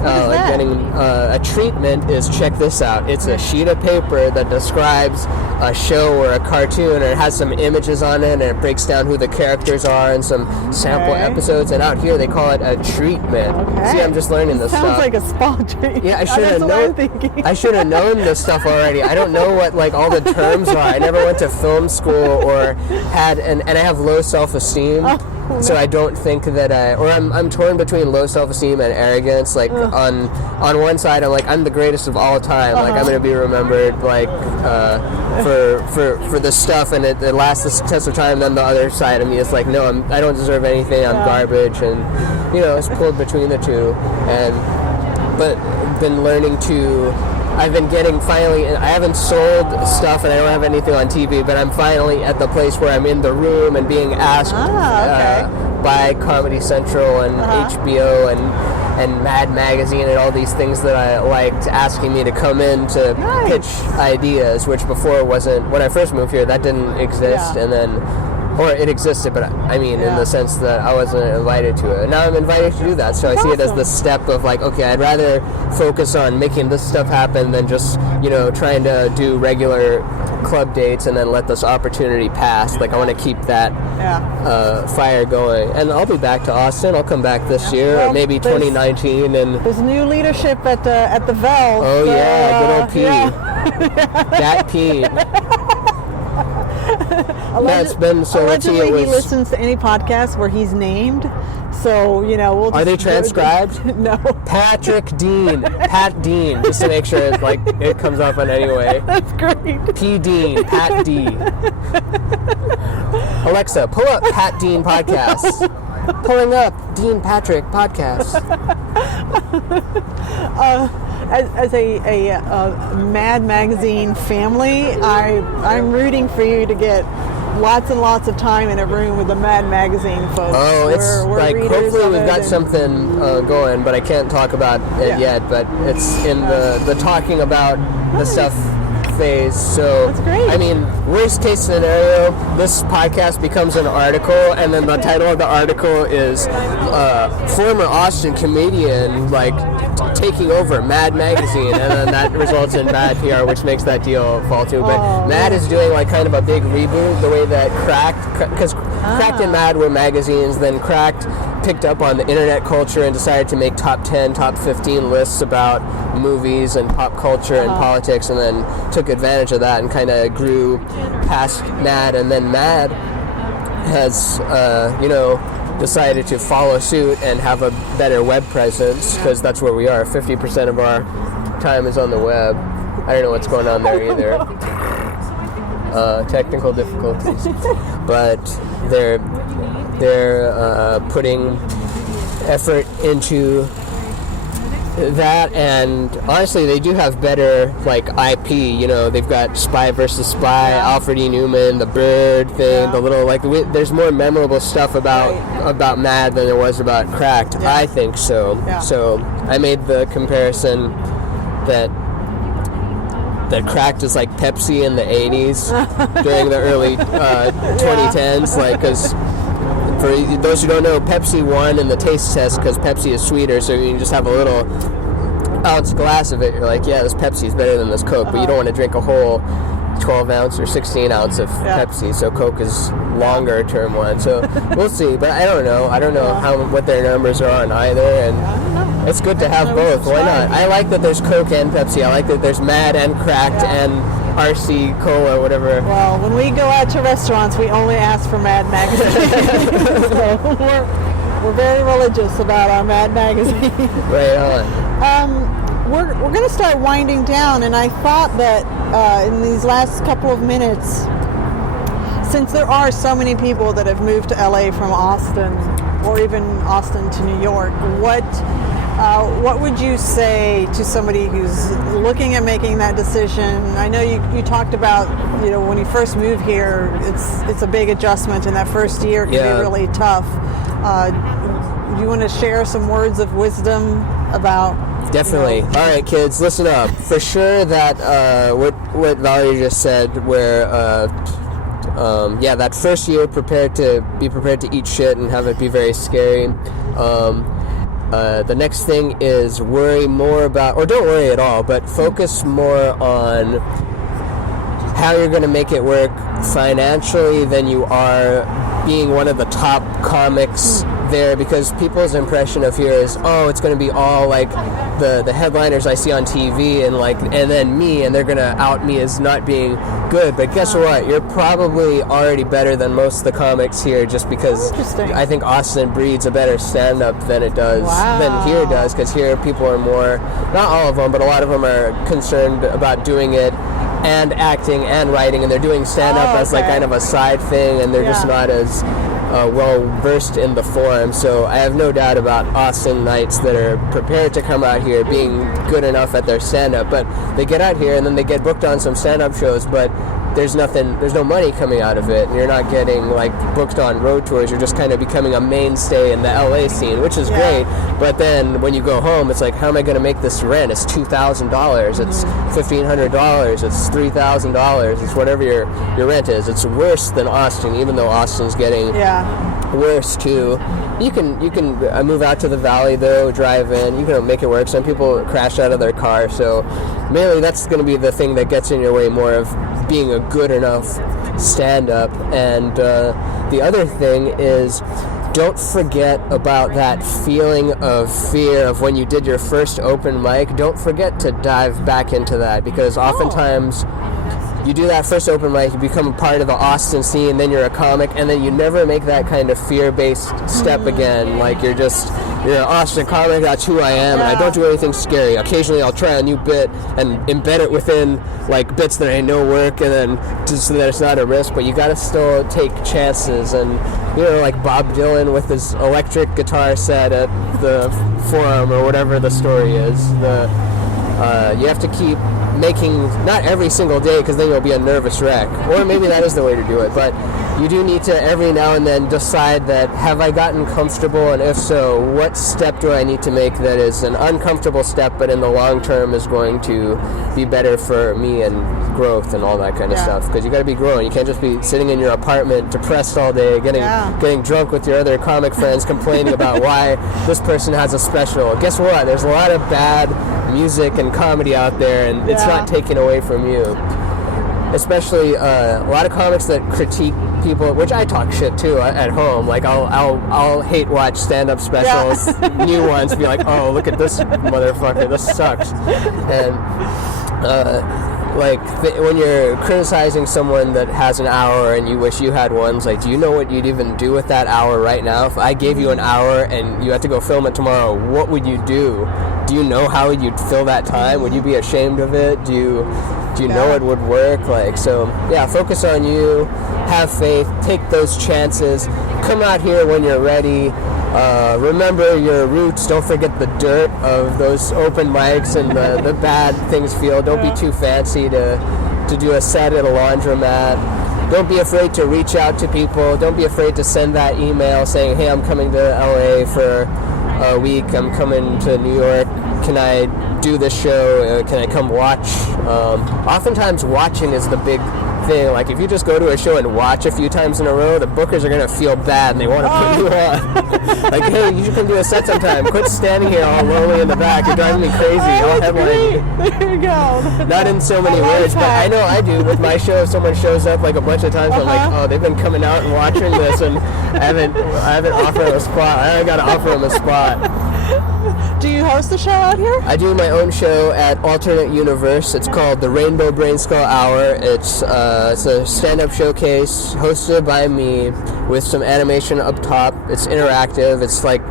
getting a treatment is, check this out, it's a sheet of paper that describes a show or a cartoon, and it has some images on it, and it breaks down who the characters are and some sample episodes, and out here they call it a treatment. See, I'm just learning this stuff. Sounds like a spa treatment. Yeah, I should have known this stuff already. I don't know what, like, all the terms are. I never went to film school or had, and I have low self-esteem. So I don't think that I'm torn between low self-esteem and arrogance. Like, on one side, I'm like, I'm the greatest of all time. Like, I'm going to be remembered, like, for this stuff, and it lasts the test of time. Then the other side of me is like, no, I don't deserve anything. I'm garbage, and it's pulled between the two. But been learning to. I've been getting finally. I haven't sold stuff, and I don't have anything on TV. But I'm finally at the place where I'm in the room and being asked by Comedy Central and HBO and and Mad Magazine and all these things that I liked asking me to come in to pitch ideas, which before wasn't, when I first moved here, that didn't exist. And then, or it existed, but I mean in the sense that I wasn't invited to it. Now I'm invited to do that, so I see it as the step of like, okay, I'd rather focus on making this stuff happen than just, trying to do regular club dates and then let this opportunity pass. Like I want to keep that fire going, and I'll be back to Austin. I'll come back this year, or maybe 2019. And there's new leadership at the Vel. Oh yeah, good old P. That P. That's been so. Allegedly, he listens to any podcast where he's named. So we'll just, are they transcribed? No. Patrick Dean, Pat Dean, just to make sure it comes up in any way. That's great. P Dean, Pat D. Alexa, pull up Pat Dean podcast. Pulling up Dean Patrick podcast. As a Mad Magazine family, I'm rooting for you to get lots and lots of time in a room with the Mad Magazine folks. Oh, we're hopefully we've got something going, but I can't talk about it yet. But it's in the talking about the stuff phase. So that's great. I mean, worst case scenario, this podcast becomes an article, and then the title of the article is former Austin comedian taking over Mad Magazine, and then that results in bad PR, which makes that deal fall through. But Mad is doing kind of a big reboot, the way that because Cracked and Mad were magazines, then Cracked picked up on the internet culture and decided to make top 10, top 15 lists about movies and pop culture and politics, and then took advantage of that and kind of grew past Mad. And then Mad has, decided to follow suit and have a better web presence, because that's where we are. 50% of our time is on the web. I don't know what's going on there either. Technical difficulties. But they're putting effort into that, and honestly they do have better IP. They've got Spy versus Spy, Alfred E. Newman, the bird thing, the little there's more memorable stuff about Mad than there was about Cracked. I think so. So I made the comparison that Cracked is like Pepsi in the 80s during the early 2010s, because for those who don't know, Pepsi won in the taste test because Pepsi is sweeter, so you can just have a little ounce glass of it. You're like, yeah, this Pepsi is better than this Coke, but you don't want to drink a whole 12 ounce or 16 ounce of Pepsi, so Coke is longer term one. So we'll see, but I don't know what their numbers are on either, and it's good to have both. Why not? I like that there's Coke and Pepsi. I like that there's Mad and Cracked and RC Cola, whatever. Well, when we go out to restaurants, we only ask for Mad Magazine. So we're very religious about our Mad Magazine. Right on. We're going to start winding down, and I thought that in these last couple of minutes, since there are so many people that have moved to LA from Austin, or even Austin to New York, what would you say to somebody who's looking at making that decision? I know you talked about, when you first move here, it's a big adjustment, and that first year can be really tough. Do you want to share some words of wisdom about? Definitely. All right, kids, listen up. For sure that what Valerie just said, where that first year, be prepared to eat shit and have it be very scary. The next thing is worry more about, or don't worry at all, but focus more on how you're going to make it work financially than you are being one of the top comics there, because people's impression of here is, it's going to be all like the headliners I see on TV and then me, and they're going to out me as not being good. But guess what? You're probably already better than most of the comics here, just because I think Austin breeds a better stand-up than here does, because here people are more, not all of them, but a lot of them are concerned about doing it and acting and writing, and they're doing stand-up as kind of a side thing, and they're just not as well versed in the form. So I have no doubt about Austinites that are prepared to come out here being good enough at their stand-up, but they get out here and then they get booked on some stand-up shows, but there's no money coming out of it, and you're not getting like booked on road tours. You're just kind of becoming a mainstay in the LA scene, which is great. But then when you go home, it's like, how am I going to make this rent? It's $2,000. It's $1,500. It's $3,000. It's whatever your rent is. It's worse than Austin, even though Austin's getting worse too. You can move out to the valley though, drive in. You can make it work. Some people crash out of their car, so mainly that's going to be the thing that gets in your way more of being a good enough stand-up. And the other thing is, don't forget about that feeling of fear of when you did your first open mic. Don't forget to dive back into that, because oftentimes you do that first open mic, you become a part of the Austin scene, then you're a comic, and then you never make that kind of fear-based step again. Like you're an Austin comic, that's who I am, and I don't do anything scary. Occasionally I'll try a new bit and embed it within like bits that I know work, and then just so that it's not a risk, but you gotta still take chances. And like Bob Dylan with his electric guitar set at the Forum or whatever the story is, you have to keep making, not every single day, because then you'll be a nervous wreck, or maybe that is the way to do it, but you do need to every now and then decide that, have I gotten comfortable, and if so, what step do I need to make that is an uncomfortable step but in the long term is going to be better for me and growth and all that kind of stuff, because you got to be growing. You can't just be sitting in your apartment depressed all day, getting drunk with your other comic friends complaining about why this person has a special. Guess what? There's a lot of bad music and comedy out there, and it's not taken away from you. Especially a lot of comics that critique people, which I talk shit too at home. Like I'll hate watch stand-up specials, new ones, be like, oh, look at this motherfucker, this sucks. And when you're criticizing someone that has an hour and you wish you had one, it's like, do you know what you'd even do with that hour right now? If I gave you an hour and you had to go film it tomorrow, what would you do? Do you know how you'd fill that time? Would you be ashamed of it? Do you know it would work? Focus on you, have faith, take those chances, come out here when you're ready. Remember your roots. Don't forget the dirt of those open mics and the bad things feel. Don't be too fancy to do a set at a laundromat. Don't be afraid to reach out to people. Don't be afraid to send that email saying, hey, I'm coming to LA for a week. I'm coming to New York. Can I do this show? Can I come watch? Oftentimes watching is the big thing. Like if you just go to a show and watch a few times in a row, the bookers are going to feel bad and they want to put you on. Like, hey, you can do a set sometime. Quit standing here all lonely in the back. You're driving me crazy. I'll headline. There you go. Not in so many words, but I know I do. With my show, if someone shows up like a bunch of times, I'm like, oh, they've been coming out and watching this, and I haven't offered them a spot. I got to offer them a spot. Do you host the show out here? I do my own show at Alternate Universe. It's called the Rainbow Brain Skull Hour. It's a stand-up showcase hosted by me with some animation up top. It's interactive. It's like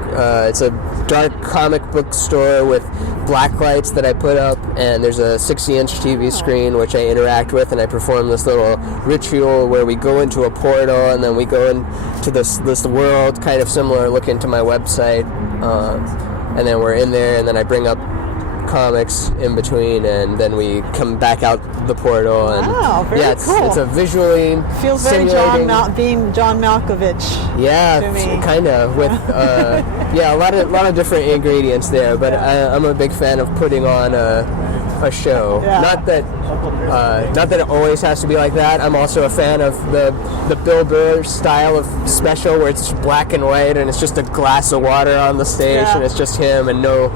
it's a dark comic book store with black lights that I put up, and there's a 60-inch TV screen which I interact with, and I perform this little ritual where we go into a portal and then we go into this world, kind of similar looking to my website. And then we're in there, and then I bring up comics in between, and then we come back out the portal. And wow, very cool. It's a visually feels very John Malkovich. Yeah, to me. Kind of with a lot of different ingredients there. But I'm a big fan of putting on a show. Yeah. Not that it always has to be like that. I'm also a fan of the Bill Burr style of special where it's black and white and it's just a glass of water on the stage and it's just him and no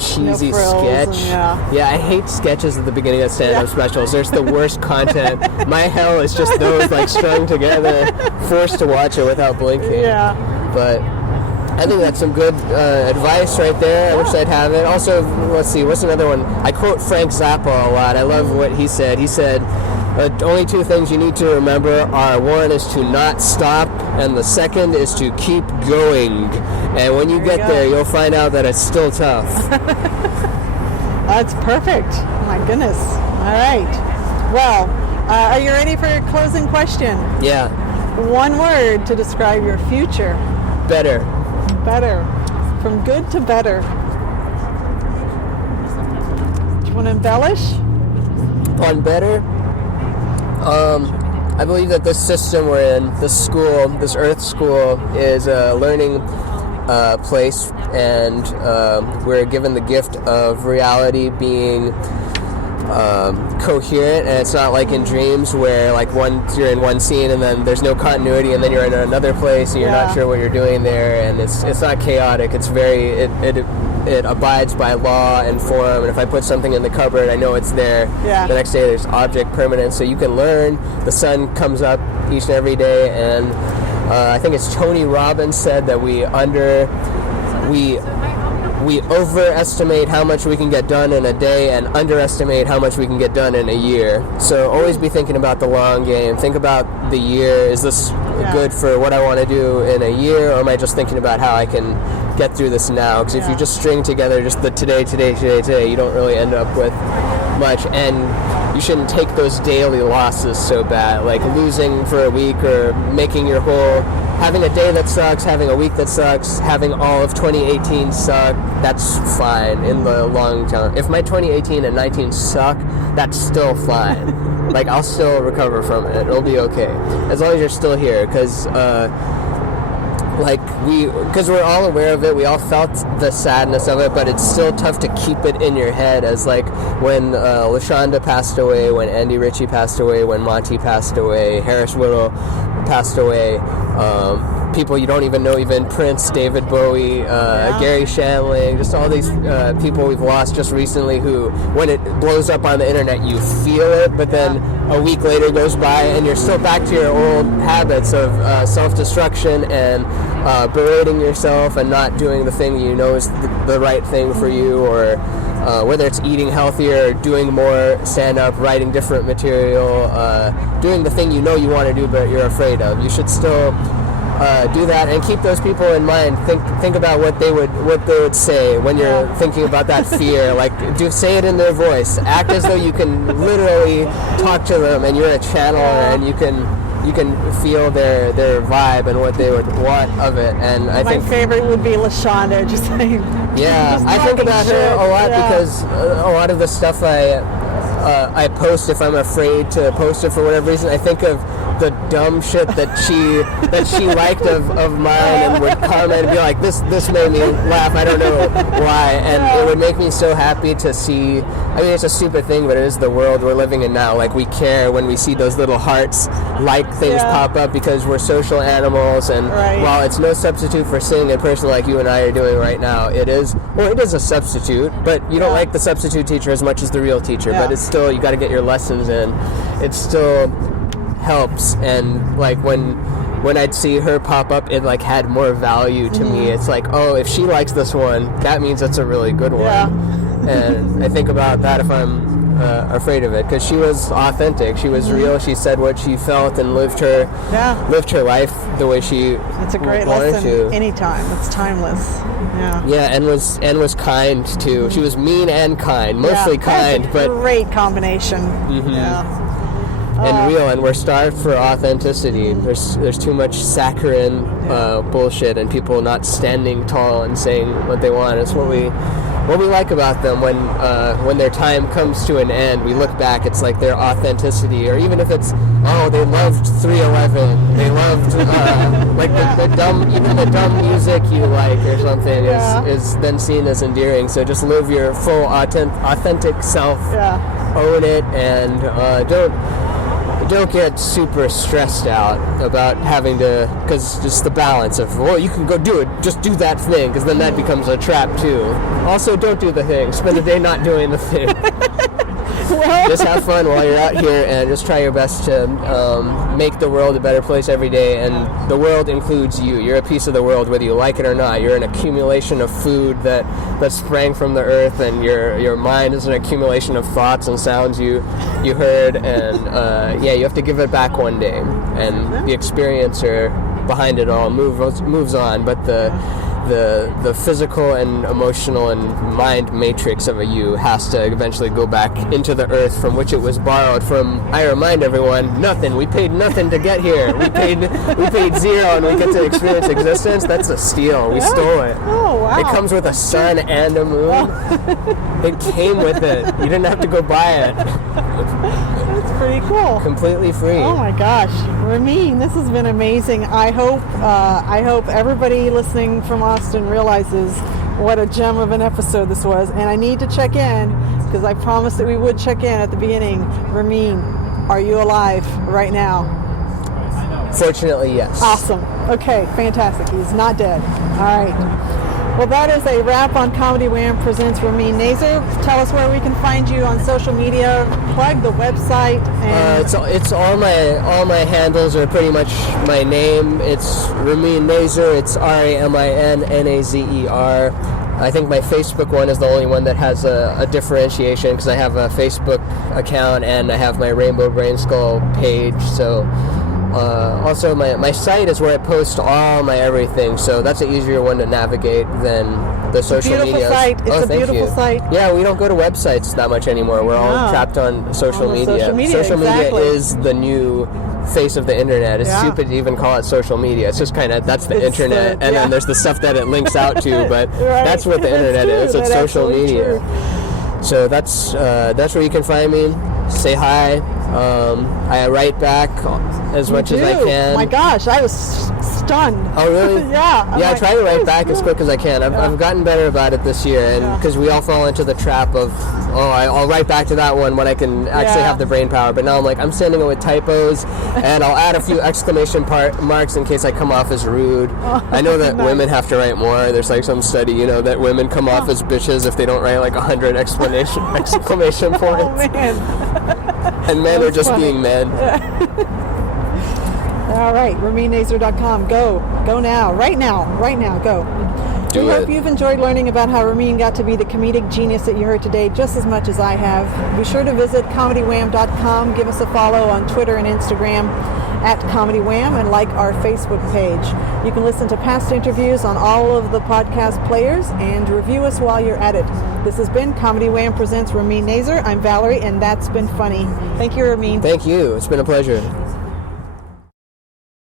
cheesy sketch. I hate sketches at the beginning of stand-up specials. There's the worst content. My hell is just those like strung together, forced to watch it without blinking. But I think that's some good advice right there. I wish I'd have it. Also, let's see, what's another one? I quote Frank Zappa a lot. I love what he said. He said, the only two things you need to remember are, one is to not stop, and the second is to keep going. And when you get there, you'll find out that it's still tough. That's perfect. My goodness. All right. Well, are you ready for your closing question? Yeah. One word to describe your future. Better. Better. From good to better. Do you want to embellish? On better? I believe that this system we're in, this school, this Earth school, is a learning place, and we're given the gift of reality being coherent, and it's not like in dreams where like you're in one scene and then there's no continuity, and then you're in another place and you're not sure what you're doing there, and it's not chaotic. It's very it abides by law and form, and if I put something in the cupboard, I know it's there. The next day there's object permanence, so you can learn. The sun comes up each and every day, and I think it's Tony Robbins said that we overestimate how much we can get done in a day and underestimate how much we can get done in a year. So always be thinking about the long game. Think about the year. Is this good for what I want to do in a year, or am I just thinking about how I can get through this now? Because if you just string together just the today, you don't really end up with much. And you shouldn't take those daily losses so bad, like losing for a week or making your whole, having a day that sucks, having a week that sucks, having all of 2018 suck. That's fine in the long term. If my 2018 and 19 suck, that's still fine. Like, I'll still recover from it. It'll be okay, as long as you're still here, because we're all aware of it. We all felt the sadness of it, but it's still tough to keep it in your head. As like when LaShonda passed away, when Andy Ritchie passed away, when Monty passed away, Harris Whittle passed away, people you don't even know, even Prince, David Bowie, Gary Shandling, just all these people we've lost just recently who, when it blows up on the internet, you feel it, but then a week later goes by and you're still back to your old habits of self-destruction and berating yourself and not doing the thing you know is the right thing for you, or whether it's eating healthier, or doing more stand-up, writing different material, doing the thing you know you want to do but you're afraid of. You should still do that, and keep those people in mind. Think about what they would say when you're thinking about that fear. Like, say it in their voice. Act as though you can literally talk to them and you're a channeler, and you can feel their vibe and what they would want of it. And I think my favorite would be LaShonda, just saying. Yeah, I think about her a lot because a lot of the stuff I post, if I'm afraid to post it for whatever reason, I think of the dumb shit that she liked of mine, and would comment and be like, this made me laugh, I don't know why, and it would make me so happy to see. I mean, it's a stupid thing, but it is the world we're living in now. Like, we care when we see those little hearts like things pop up, because we're social animals, and while it's no substitute for seeing a person like you and I are doing right now, it is a substitute, but you don't like the substitute teacher as much as the real teacher, but it's still, you got to get your lessons in. It still helps. And like when I'd see her pop up, it like had more value to me. It's like, oh, if she likes this one, that means it's a really good one. And I think about that if I'm afraid of it, because she was authentic, she was real, she said what she felt and lived her life the way she It's a great wanted lesson to. Anytime. It's timeless. And was kind too. She was mean and kind, mostly kind, but great combination. And real, and we're starved for authenticity. There's too much saccharine bullshit and people not standing tall and saying what they want. It's what we like about them. When their time comes to an end, we look back, it's like their authenticity, or even if it's, they loved 311, they loved the dumb music you like or something is then seen as endearing. So just live your full authentic self, own it, and don't get super stressed out about having to, because just the balance of, you can go do it, just do that thing, because then that becomes a trap too. Also, don't do the thing. Spend a day not doing the thing. Just have fun while you're out here, and just try your best to make the world a better place every day. And the world includes you. You're a piece of the world, whether you like it or not. You're an accumulation of food that sprang from the earth, and your mind is an accumulation of thoughts and sounds you heard. And you have to give it back one day. And the experiencer behind it all moves on, but the physical and emotional and mind matrix of a you has to eventually go back into the earth from which it was borrowed from. I remind everyone, nothing. We paid nothing to get here. We paid zero, and we get to experience existence. That's a steal. We stole it. Oh, wow. It comes with a sun and a moon. It came with it. You didn't have to go buy it. That's pretty cool. Completely free. Oh my gosh, Ramin, this has been amazing. I hope everybody listening from Austin realizes what a gem of an episode this was. And I need to check in because I promised that we would check in at the beginning. Ramin, are you alive right now? Fortunately, yes. Awesome. Okay, fantastic. He's not dead. All right. Well, that is a wrap on Comedy Wham presents Ramin Nazer. Tell us where we can find you on social media. Plug the website. And It's all my handles are pretty much my name. It's Ramin Nazer. It's RAMINNAZER. I think my Facebook one is the only one that has a differentiation because I have a Facebook account and I have my Rainbow Brain Skull page. So. Also, my site is where I post all my everything, so that's an easier one to navigate than the social media. Site. It's a beautiful site. Yeah, we don't go to websites that much anymore. We're all trapped on social media. Social media is the new face of the internet. It's stupid to even call it social media. It's just kind of, that's the internet, and then there's the stuff that it links out to, but that's what the internet is. It's social media. True. So that's where you can find me. Say hi. I write back as much as I can. My gosh, I was stunned. Oh, really? Yeah. I try to write back as quick as I can. I've gotten better about it this year, and because we all fall into the trap of, I'll write back to that one when I can actually have the brain power. But now I'm like, I'm sending it with typos, and I'll add a few exclamation marks in case I come off as rude. I know that women have to write more. There's like some study, that women come off as bitches if they don't write like 100 exclamation points. Oh, man. And men are just being men. All right, RaminNazer.com. Go now. Right now, go. We hope you've enjoyed learning about how Ramin got to be the comedic genius that you heard today just as much as I have. Be sure to visit ComedyWham.com. Give us a follow on Twitter and Instagram @ComedyWham and like our Facebook page. You can listen to past interviews on all of the podcast players and review us while you're at it. This has been Comedy Wham presents Ramin Nazer. I'm Valerie, and that's been funny. Thank you, Ramin. Thank you. It's been a pleasure.